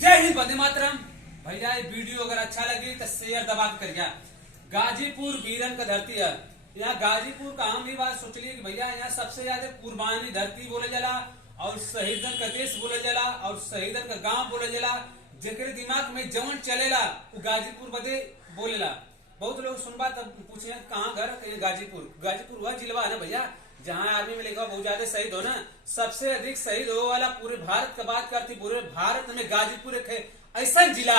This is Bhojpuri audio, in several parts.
जय हिंद, वंदे मातरम। भैया ये वीडियो अगर अच्छा लगी तो शेयर दबा के करिए। गाजीपुर वीरन का धरती है। यहाँ गाजीपुर का हम भी बात सोच लिए कि भैया यहाँ सबसे ज्यादा कुर्बानी धरती बोले जाला और शहीदन का देश बोले जाला और शहीदन का गांव बोले जाला। जेकरे दिमाग में जवन चलेला वो गाजीपुर बदे बोलेला। बहुत लोग सुनबा तब पूछे कहाँ घर, गाजीपुर। गाजीपुर वह जिला है ना भैया जहाँ आर्मी में लिखा बहुत ज्यादा शहीद हो ना। सबसे अधिक शहीद हो वाला पूरे भारत का बात करती, पूरे भारत में गाजीपुर एक ऐसा जिला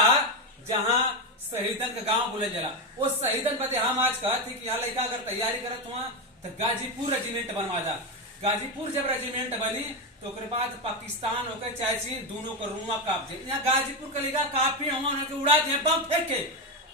जहाँ शहीदन का गांव बोले जला। वो शहीदन बदे हम आज कहते कि यहाँ लड़का अगर तैयारी करत हुआ तो गाजीपुर रेजिमेंट बनवा जा। गाजीपुर जब रेजिमेंट बनी तो उसके बाद पाकिस्तान होकर चाहे चीन दोनों को रुआ काप दे। यहाँ गाजीपुर का लिखा काफी हुआ उड़ा दिए बम फेंक के।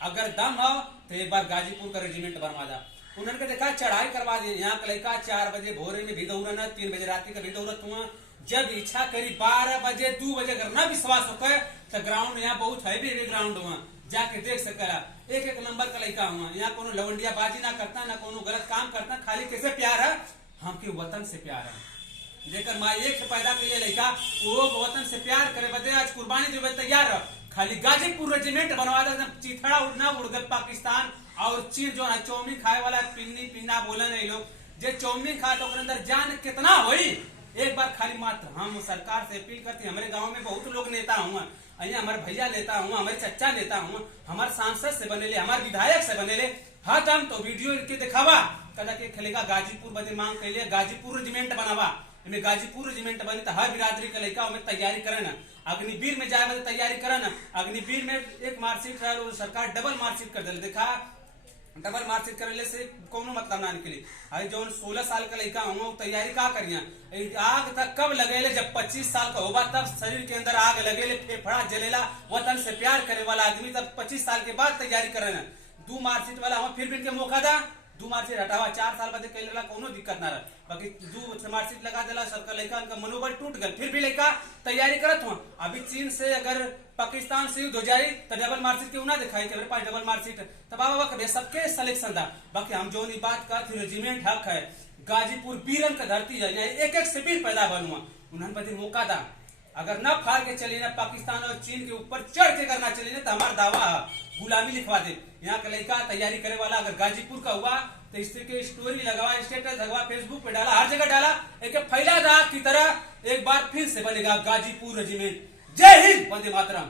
अगर दम हो तो एक बार गाजीपुर का रेजिमेंट बनवा जा। उन्होंने देखा चढ़ाई करवा दी। यहाँ का लड़का 4 बजे भोरे में भी दौड़ना, 3 बजे रात का भी दौड़त हुआ। जब इच्छा करी 12 बजे 2 बजे अगर न विश्वास होकर तो ग्राउंड यहाँ बहुत हैवी ग्राउंड हुआ जाके देख सकला। एक नंबर का लड़का हुआ। यहाँ कोनो लवंडिया बाजी ना करता, ना कोनो गलत काम करता, खाली कैसे प्यार है हमके वतन से प्यार है। जेकर माँ एक पैदा के लड़का वो वतन से प्यार करे बदे आज कुर्बानी देवे तैयार है। खाली गाजीपुर रेजिमेंट बनवा दे, चिथड़ा उड़ना उड़ गए पाकिस्तान और चीन जो है चौमिन खाए वाला पिन्ना बोले नहीं लोग। जे चौमिन खा तो अंदर जान कितना होई। एक बार खाली मात्र हम सरकार से अपील करते हैं। हमारे गांव में बहुत लोग नेता हुआ, हमारे भैया नेता हुआ, हमारे चच्चा नेता हुआ, हमारे सांसद से बनेले, हमारे विधायक से बनेले। हाँ हम तो वीडियो इनके दिखावा कदा के खेलेगा गाजीपुर बदे मांग के लिए गाजीपुर रेजिमेंट बनावा। इनमें गाजीपुर रेजिमेंट बनी तो हर बिरादरी का लड़का में तैयारी करे ना। अग्निवीर में जाए तैयारी करे ना। अग्निवीर में एक मार्कशीट है, सरकार डबल मार्कशीट कर दे। देखा डबल मार्कशीट करने से कोनो मतलब ना निकली। अरे जो 16 साल का लड़का हुआ तैयारी का करिया। आग तक कब लगेले जब 25 साल का होगा तब शरीर के अंदर आग लगेले, फेफड़ा जलेला। वतन से प्यार करे वाला आदमी तब 25 साल के बाद तैयारी करे ना। 2 मार्कशीट वाला हुआ फिर भी इनके मौका था 2 मार्कशीट हटावा 4 साल बाद कैलेला कोनो दिक्कत ना रहा। बाकी 2 मार्कशीट लगा देला सबका लड़का उनका मनोबल टूट गया। फिर भी लड़का तैयारी करत हुआ। अभी चीन से अगर पाकिस्तान से युद्ध हो जाए तो डबल मार्कशीट क्यों ना दिखाई के पास डबल मार्कशीट तब बाबा सबके सिलेक्शन था। बाकी हम जो बात करते रेजिमेंट हक है गाजीपुर वीरन का धरती है। एक सिविल पैदा बनवा उन्होंने बदे मौका था। अगर न फाड़ के चली ना पाकिस्तान और चीन के ऊपर चढ़ के करना चली ना तो हमारा दावा गुलामी लिखवा दे। यहाँ का लड़का तैयारी करे वाला अगर गाजीपुर का हुआ तो इसके के स्टोरी लगावा, स्टेटस लगवा, फेसबुक पे डाला, हर जगह डाला, एक फैला राग की तरह एक बार फिर से बनेगा गाजीपुर रेजिमेंट। जय हिंद, वंदे मातरम।